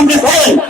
I'm understand